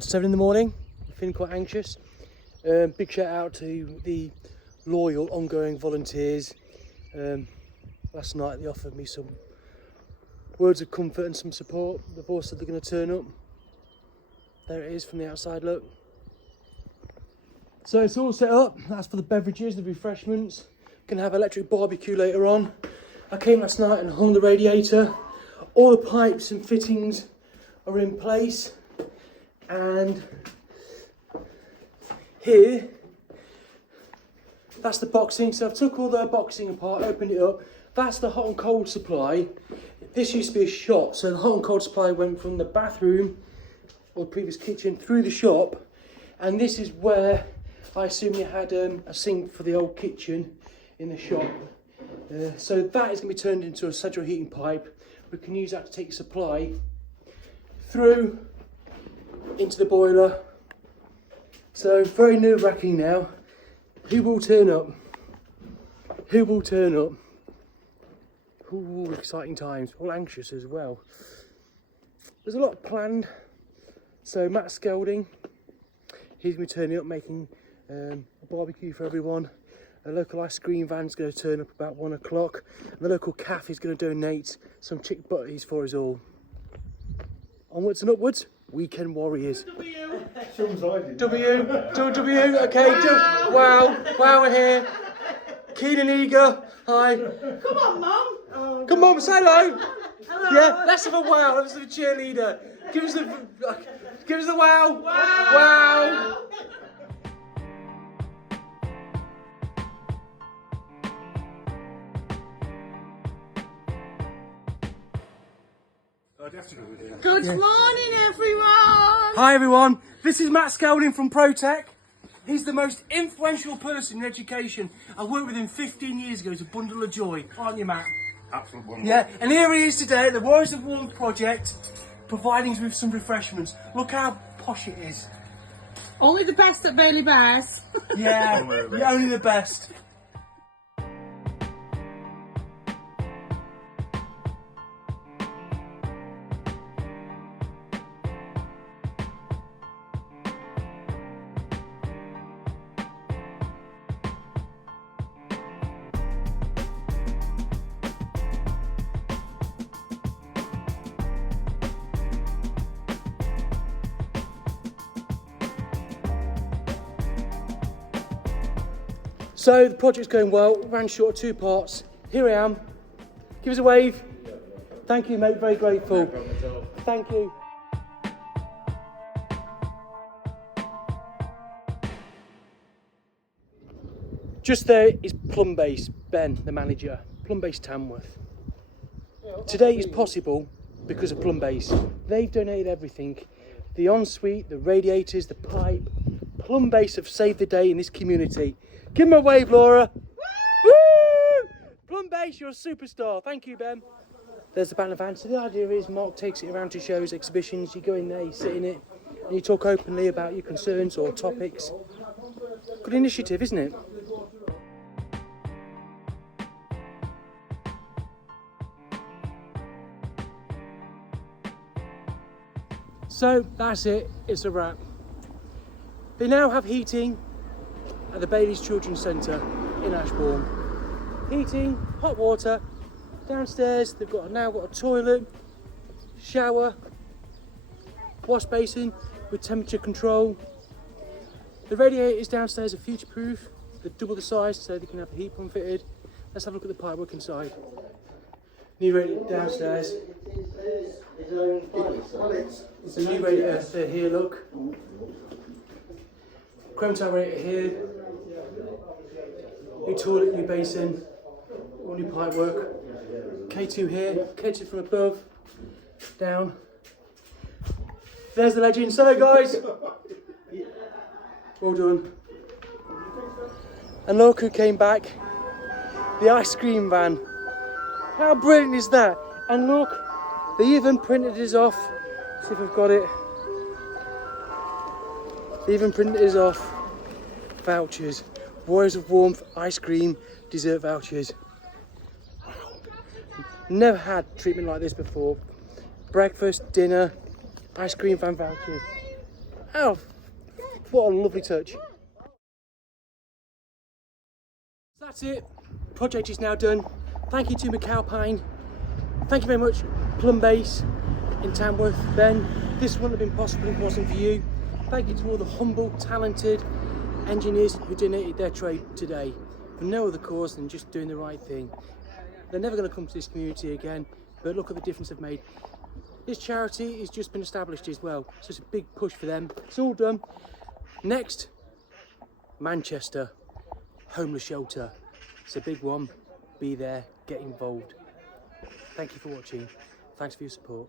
7:15 in the morning, feeling quite anxious. Big shout out to the loyal ongoing volunteers. Last night they offered me some words of comfort and some support. They've all said they're going to turn up. There it is from the outside, look. So it's all set up. That's for the beverages, the refreshments. Gonna have electric barbecue later on. I came last night and hung the radiator. All the pipes and fittings are in place. And here, that's the boxing. So I've took all the boxing apart, opened it up. That's the hot and cold supply. This used to be a shop. So the hot and cold supply went from the bathroom or the previous kitchen through the shop. And this is where I assume you had a sink for the old kitchen in the shop. So that is going to be turned into a central heating pipe. We can use that to take supply through into the boiler. So very nerve-wracking now. Who will turn up? Who will turn up? Ooh, exciting times. All anxious as well. There's a lot planned. So Matt Skelding, he's going to be turning up, making a barbecue for everyone. A local ice cream van's going to turn up about 1 o'clock. And the local cafe is going to donate some chick butties for us all. Onwards and upwards, weekend warriors. W. Okay. Wow, we're here. Keen and eager. Hi. Come on, Mum. Oh, come on, say hello. Hello. Yeah, let's have a wow. Let's have a cheerleader. Give us the wow. Wow. Good morning, everyone. Hi, everyone. This is Matt Skelding from ProTech. He's the most influential person in education. I worked with him 15 years ago. He's a bundle of joy, aren't you, Matt? Absolute bundle. Yeah, and here he is today at the Warriors of Warmth project, providing us with some refreshments. Look how posh it is. Only the best at Bailey Bears. Yeah, you're only the best. So the project's going well, ran short of 2 parts. Here I am. Give us a wave. Thank you, mate, very grateful. Thank you. Just there is Plumbase, Ben, the manager, Plumbase Tamworth. Today is possible because of Plumbase. They've donated everything. The ensuite, the radiators, the pipe. Plumbase have saved the day in this community. Give him a wave, Laura. Woo! Plumbase, you're a superstar. Thank you, Ben. There's the banner van. So the idea is Mark takes it around to shows, exhibitions. You go in there, you sit in it, and you talk openly about your concerns or topics. Good initiative, isn't it? So that's it. It's a wrap. They now have heating at the Bailey's Children's Centre in Ashbourne. Heating, hot water, downstairs they've now got a toilet, shower, wash basin with temperature control. The radiators downstairs are future proof, they're double the size so they can have the heat pump fitted. Let's have a look at the pipework inside. New radiator downstairs. It's a new radiator here, look. Chrome tile radiator here. New toilet, new basin, all new pipe work. K2 here, K2 from above, down. There's the legend. So guys, well done. And look who came back, the ice cream van. How brilliant is that? And look, they even printed us off. See if I've got it. They even printed us off vouchers. Warriors of Warmth, ice cream, dessert vouchers. Wow. Never had treatment like this before. Breakfast, dinner, ice cream van vouchers. Oh, what a lovely touch. That's it. Project is now done. Thank you to McAlpine. Thank you very much, Plumbase in Tamworth. Ben, this wouldn't have been possible if it wasn't for you. Thank you to all the humble, talented engineers who donated their trade today for no other cause than just doing the right thing. They're never going to come to this community again, but look at the difference they've made. This charity has just been established as well, so it's a big push for them. It's all done. Next, Manchester, homeless shelter. It's a big one. Be there, get involved. Thank you for watching. Thanks for your support.